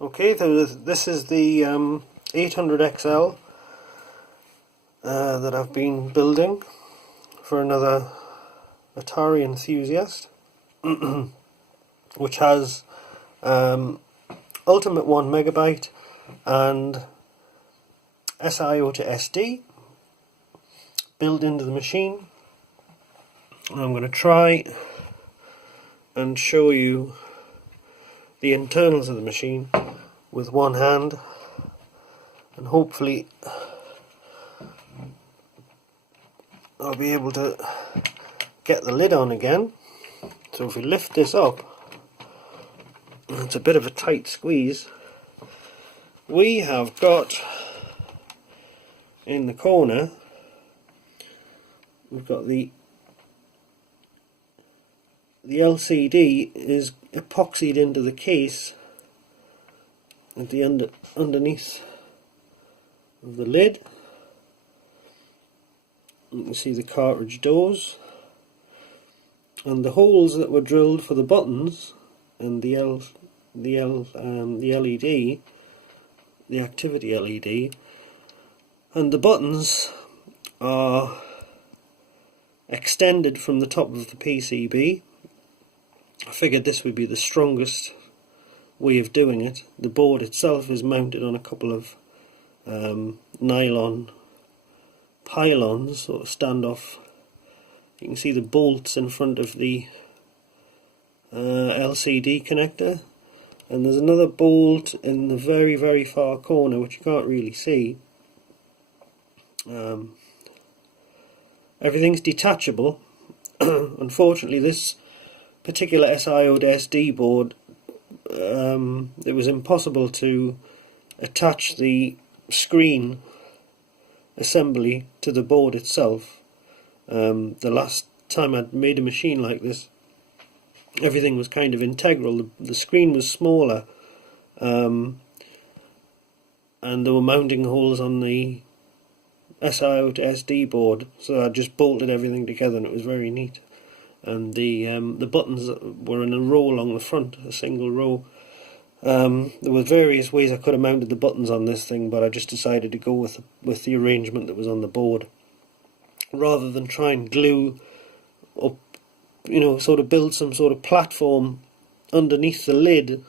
Okay, so this is the 800XL that I've been building for another Atari enthusiast, which has ultimate 1 megabyte and SIO2SD built into the machine. And I'm going to try and show you the internals of the machine with one hand, and hopefully I'll be able to get the lid on again. So if we lift this up, it's a bit of a tight squeeze. We have got in the corner, we've got the LCD is epoxied into the case at the underneath of the lid. You can see the cartridge doors and the holes that were drilled for the buttons and the LED, the activity LED, and the buttons are extended from the top of the PCB. I figured this would be the strongest way of doing it. The board itself is mounted on a couple of nylon pylons, sort of standoff. You can see the bolts in front of the LCD connector, and there's another bolt in the very far corner which you can't really see. Everything's detachable. Unfortunately, this particular SIO2SD board, it was impossible to attach the screen assembly to the board itself. The last time I'd made a machine like this, everything was kind of integral. The screen was smaller, and there were mounting holes on the SIO2SD board, so I just bolted everything together and it was very neat. And the buttons were in a row along the front, a single row. There were various ways I could have mounted the buttons on this thing, but I just decided to go with the arrangement that was on the board, rather than try and glue up, sort of build some sort of platform underneath the lid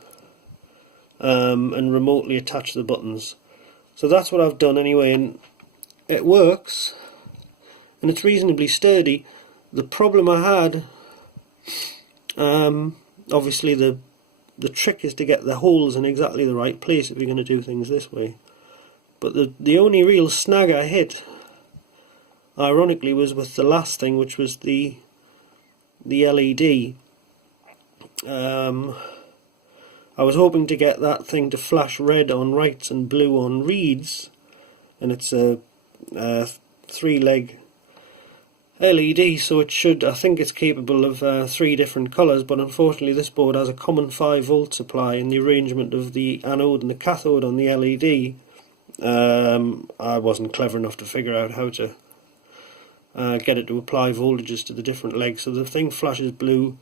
and remotely attach the buttons. So that's what I've done anyway, and it works, and it's reasonably sturdy. The problem I had, obviously the trick is to get the holes in exactly the right place if you're going to do things this way. But the only real snag I hit, ironically, was with the last thing, which was the LED. I was hoping to get that thing to flash red on writes and blue on reads, and it's a 3-leg LED, so it should, I think it's capable of 3 different colours, but unfortunately this board has a common 5V supply, and the arrangement of the anode and the cathode on the LED, I wasn't clever enough to figure out how to get it to apply voltages to the different legs, so the thing flashes blue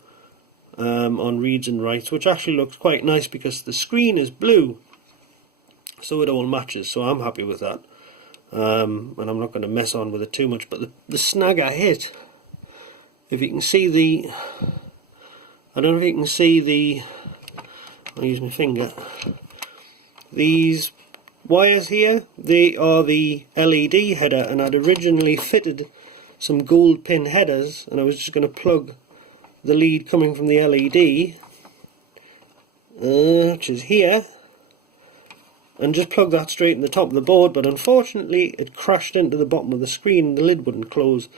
on reads and writes, which actually looks quite nice because the screen is blue, so it all matches, so I'm happy with that. And I'm not going to mess on with it too much, but the snag I hit, if you can see I don't know if you can see I'll use my finger, these wires here, they are the LED header, and I'd originally fitted some gold pin headers, and I was just going to plug the lead coming from the LED, which is here, and just plug that straight in the top of the board, but unfortunately it crashed into the bottom of the screen and the lid wouldn't close,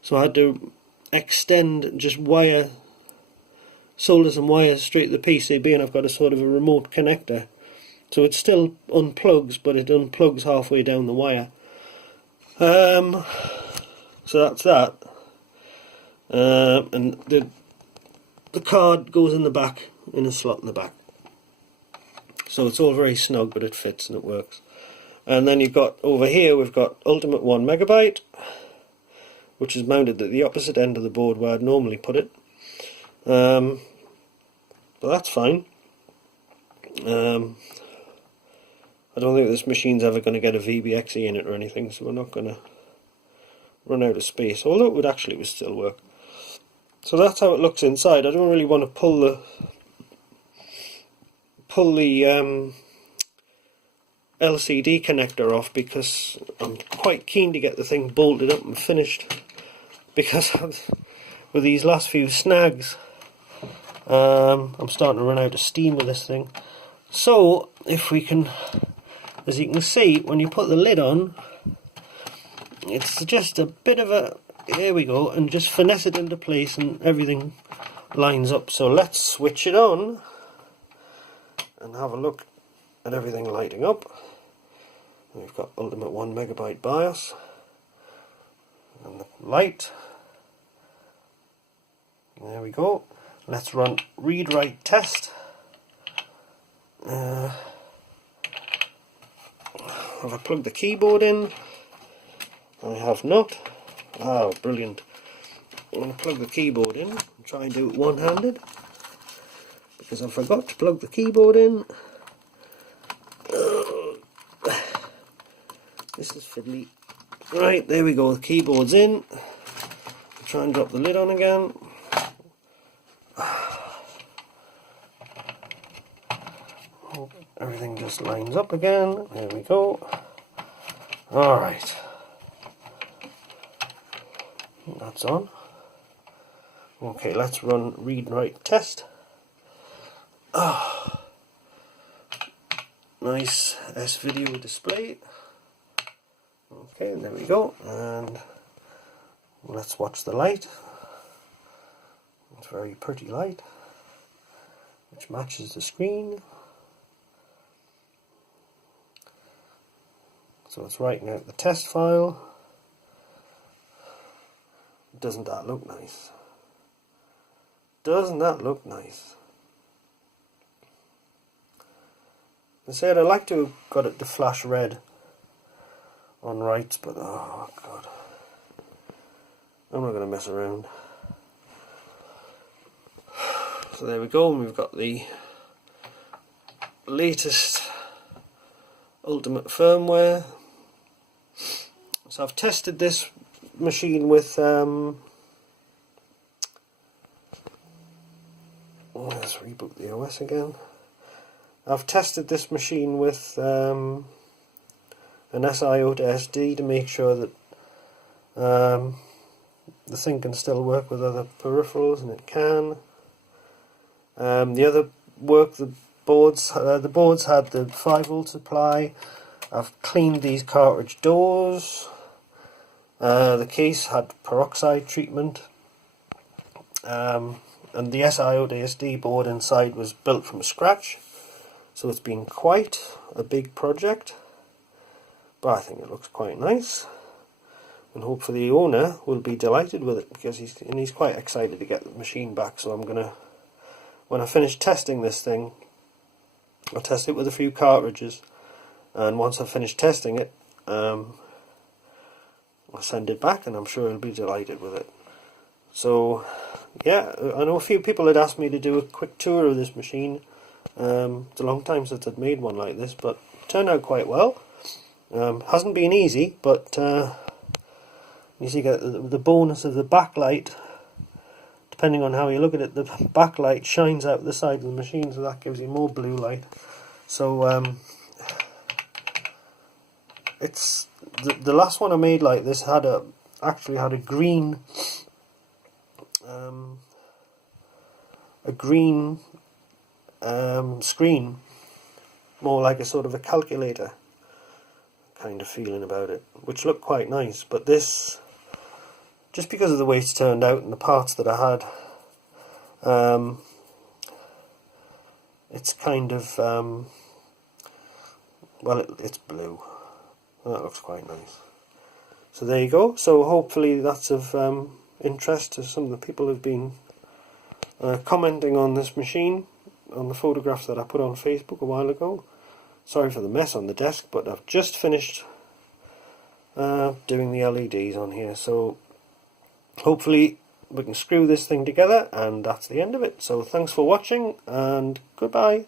so I had to extend, just solder some wires straight to the PCB, and I've got a sort of a remote connector, so it still unplugs, but it unplugs halfway down the wire. So that's that, and the card goes in the back, in a slot in the back. So it's all very snug, but it fits and it works. And then you've got, over here, we've got ultimate 1 megabyte, which is mounted at the opposite end of the board where I'd normally put it. But that's fine. I don't think this machine's ever going to get a VBXE in it or anything, so we're not going to run out of space, although it would still work. So that's how it looks inside. I don't really want to pull the LCD connector off, because I'm quite keen to get the thing bolted up and finished, because with these last few snags I'm starting to run out of steam with this thing. So if we can, as you can see, when you put the lid on, it's just a bit of a, here we go, and just finesse it into place and everything lines up. So let's switch it on and have a look at everything lighting up. We've got ultimate 1 megabyte BIOS and the light. There we go. Let's run read write test. Have I plugged the keyboard in? I have not. Oh, brilliant. I'm going to plug the keyboard in and try and do it one-handed, because I forgot to plug the keyboard in. This is fiddly. Right, there we go, the keyboard's in. I'll try and drop the lid on again. Hope everything just lines up again. There we go. Alright. That's on. Okay, let's run read and write test. Nice S-video display. Okay, there we go, and let's watch the light. It's a very pretty light, which matches the screen. So it's writing out the test file. Doesn't that look nice? Doesn't that look nice? I said I'd like to have got it to flash red on writes, but oh god, I'm not going to mess around. So there we go, and we've got the latest ultimate firmware. So I've tested this machine with let's reboot the OS again. I've tested this machine with an SIO2SD to make sure that the thing can still work with other peripherals, and it can. The other work, the boards had the 5V supply. I've cleaned these cartridge doors. The case had peroxide treatment, and the SIO2SD board inside was built from scratch, so it's been quite a big project, but I think it looks quite nice, and hopefully the owner will be delighted with it, because he's quite excited to get the machine back. So I'm gonna, when I finish testing this thing, I'll test it with a few cartridges, and once I've finished testing it, I'll send it back, and I'm sure he'll be delighted with it. So yeah, I know a few people had asked me to do a quick tour of this machine. It's a long time since I'd made one like this, but it turned out quite well. Hasn't been easy, but you see the bonus of the backlight. Depending on how you look at it, the backlight shines out the side of the machine, so that gives you more blue light. So it's the last one I made like this actually had a green screen, more like a sort of a calculator kind of feeling about it, which looked quite nice. But this, just because of the way it's turned out and the parts that I had, it's kind of well, it's blue. That looks quite nice. So there you go. So hopefully that's of interest to some of the people who've been commenting on this machine, on the photograph that I put on Facebook a while ago. Sorry for the mess on the desk, but I've just finished doing the LEDs on here, so hopefully we can screw this thing together, and that's the end of it. So thanks for watching, and goodbye.